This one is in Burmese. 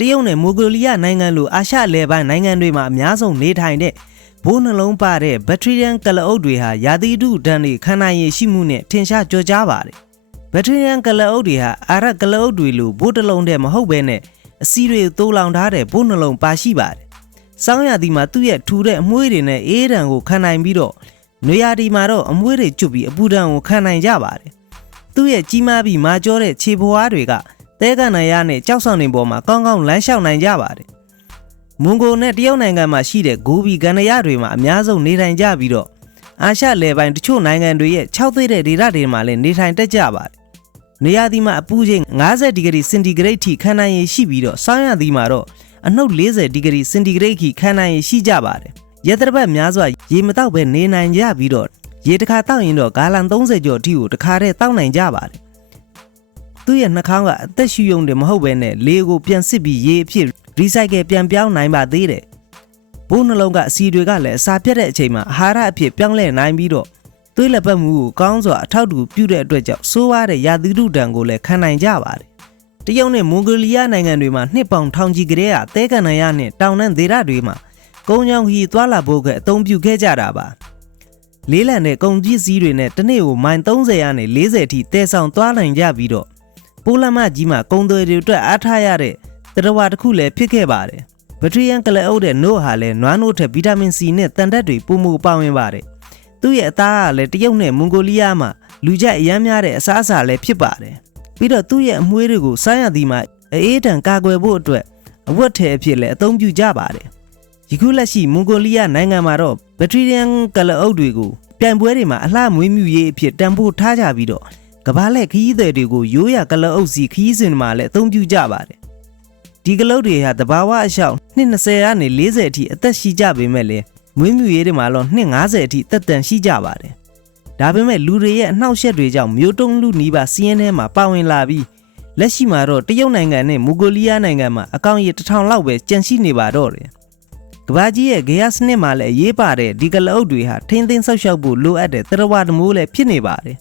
တရုတ်နဲ့မိုဂိုလီးယားနိုင်ငံလိုအာရှအလယ်ပိုင်းနိုင်ငံတွေမှာအများဆုံးနေထိုင်တဲ့ဘိုးနှလုံးပါတဲ့ဘက်ထရီယန်ကလအုပ်တွေဟာရာသီဥတုဒဏ်တွေခံနိုင်ရည်ရှိမှုနဲ့ထင်ရှားကျော်ကြားပါတယ်ဘက်ထရီယန်ကလအုပ်တွေဟာအာရက်ကလအုပ်တွေလိုဘိုးတစ်လုံးတည်းမဟုတ်ဘဲနဲ့အစီတွေတိုးလောင်ထားတဲ့ဘိုးနှလုံးပါရှိပါတယ်စောင်းရသည်မှာသူ့ရဲ့ထူတဲ့အမွှေးတွေနဲ့အေးဒဏ်ကိုခံနိုင်ပြီးတော့နွေရာသီမှာတော့အမွှေးတွေကျွတ်ပြီးအပူဒဏ်ကိုခံနိုင်ကြပါတယ်သူ့ရဲ့ကြီးမားပြီးမာကျောတဲ့ခြေဖွားတွေက တဲကန်နိုင်ရနဲ့ကြောက်ဆောင်နေပေါ်မှာကောင်းကောင်းလမ်းလျှောက်နိုင်ကြပါတယ်မွန်ဂိုနဲ့တရုတ်နိုင်ငံမှာရှိတဲ့ဂိုဘီကန်နရတွေမှာအများဆုံးနေထိုင်ကြပြီးတော့အာရှလယ်ပိုင်းတချို့နိုင်ငံတွေရဲ့6သေးတဲ့ဒေသတွေမှာလည်းနေထိုင်တတ်ကြပါတယ်နေရာဒီမှာအပူချိန်50ဒီဂရီစင်တီဂရိတ်ထိခံနိုင်ရည်ရှိပြီးတော့ဆောင်းရသည်မှာတော့အနှုတ်40ဒီဂရီစင်တီဂရိတ်ထိခံနိုင်ရည်ရှိကြပါတယ်ရတရပတ်များစွာရေမတောက်ပဲနေနိုင်ကြပြီးတော့ရေတစ်ခါတောက်ရင်တော့ဂါလန်30ကျော်အထိကိုတစ်ခါတည်းတောက်နိုင်ကြပါတယ် သူ့ရဲ့နှာခေါင်းကအသက်ရှူရုံတည်းမဟုတ်ပဲနဲ့လေကိုပြန်စစ်ပြီးရေအဖြစ်ရီစိုက်ကယ်ပြန်ပြောင်းနိုင်ပါသေးတယ်ဘိုးနှလုံးကအစီတွေကလည်းအစာပြတ်တဲ့အချိန်မှာအာဟာရအဖြစ်ပြောင်းလဲနိုင်ပြီးတော့သွေးလက်ပတ်မှုကိုကောင်းစွာအထောက်အကူပြုတဲ့အတွက်ကြောင့်ဆိုးရတဲ့ရာသီဥတုဒဏ်ကိုလည်းခံနိုင်ကြပါတယ်တရုတ်နဲ့မွန်ဂိုလီးယားနိုင်ငံတွေမှာနှစ်ပေါင်ထောင်ချီကလေးကတဲကန်နရနဲ့တောင်တန်းဒေသတွေမှာကုန်းချောင်းခီသွာလာဖို့ကအသုံးပြုခဲ့ကြတာပါလေးလံတဲ့ကုန်ပစ္စည်းတွေနဲ့တစ်နေ့ကိုမိုင်30ရာနဲ့40အထိတဲဆောင်သွားနိုင်ကြပြီးတော့ ပိုးလမ်းမကြီးမှာကုန်သွယ်တွေအတွက်အားထားရတဲ့တရဝါတစ်ခုလည်းဖြစ်ခဲ့ပါတယ်ဘက်ထရီယန်ကလအုပ်တဲ့နို့ဟာလည်းနွားနို့ထက်ဗီတာမင် C နဲ့တန်တက်တွေပုံမူပါဝင်ပါတယ်သူ့ရဲ့အသားကလည်းတရုတ်နဲ့မွန်ဂိုလီးယားမှာလူကြိုက်အများများတဲ့အစားအစာလည်းဖြစ်ပါတယ်ပြီးတော့သူ့ရဲ့အမွှေးတွေကိုစားရသည်မှာအေးတံကာကွယ်ဖို့အတွက်အဝတ်ထည်အဖြစ်လည်းအသုံးပြုကြပါတယ်ယခုလက်ရှိမွန်ဂိုလီးယားနိုင်ငံမှာတော့ဘက်ထရီယန်ကလအုပ်တွေကိုပြိုင်ပွဲတွေမှာအလှမွေးမြူရေးအဖြစ်တန်ဖိုးထားကြပြီးတော့က ဘာလက်ခီးသည်တွေကိုရိုးရကလအုပ်စီခီးစင်မှာလည်းအသုံးပြုကြပါတယ်ဒီကလုတ်တွေဟာတဘာဝအရှောက်220ကနေ40အထိအသက်ရှိကြပေမဲ့လည်းမွေးမြူရေးတွေမှာတော့250အထိသက်တမ်းရှိကြပါတယ်ဒါပေမဲ့လူတွေရဲ့အနှောက်အယှက်တွေကြောင့်မျိုးတုံးလူနီးပါစီးရင်ထဲမှာပါဝင်လာပြီးလက်ရှိမှာတော့တရုတ်နိုင်ငံနဲ့မူဂိုလီးယားနိုင်ငံမှာအကောင့်ရတစ်ထောင်လောက်ပဲကျန်ရှိနေပါတော့တယ်ကဘာကြီးရဲ့ဂေယစနစ်မှာလည်းအရေးပါတဲ့ဒီကလအုပ်တွေဟာထိမ့်သိမ်းဆောက်ရှောက်ဖို့လိုအပ်တဲ့သရဝတမိုးလည်းဖြစ်နေပါတယ်